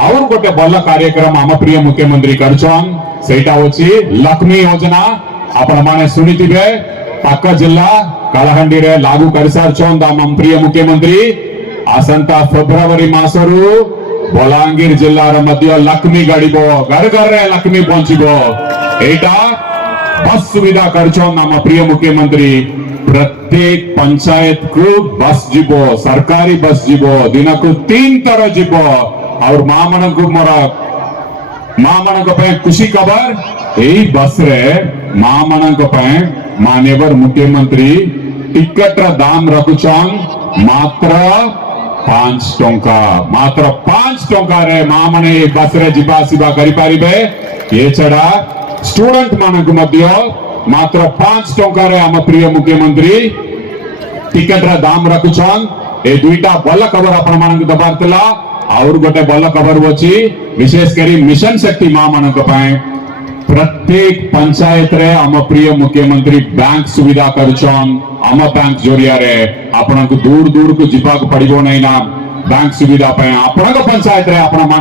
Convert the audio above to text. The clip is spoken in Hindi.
आउर गोटे भल कार्यक्रम आम प्रिय मुख्यमंत्री करछन सेटा होची लक्ष्मी योजना आपण माने सुनिथिबे पाक जिल्ला कालाहांडी रे लागू करि सारछन आम प्रिय मुख्यमंत्री आसंता फेब्रुआरी मासरु बलांगीर जिल्ला रे मध्य लक्ष्मी गाड़ीबो घर घर रे लक्ष्मी पहुंचीबो एटा बस सुविधा करछन आम प्रिय मुख्यमंत्री प्रत्येक पंचायत को बस जीवो सरकारी बस जीवो दिन को 3 थर जीवो और मां मन को खुशी खबर यही बस रे मां मन माननीय मुख्यमंत्री टिकट रा दाम रखुछन मात्र 5 टंका रे मां माने बस रे जीवा आसीबा करि पारिबे ये छड़ा स्टूडेंट मान को मध्य मात्र 5 टंका रे आम प्रिय मुख्यमंत्री टिकट रा दाम रखुछन ए दुईटा भल खबर आपण मान दबार तला और गोटे भल खबर होची विशेष करी मिशन शक्ति मां मान को पाए प्रत्येक पंचायत रे आम प्रिय मुख्यमंत्री बैंक सुविधा करछन आम बैंक जरिया रे आपण को दूर दूर को जीवा को पड़िबो नै ना बैंक सुविधा पाए आपण पंचायत रे आपण मान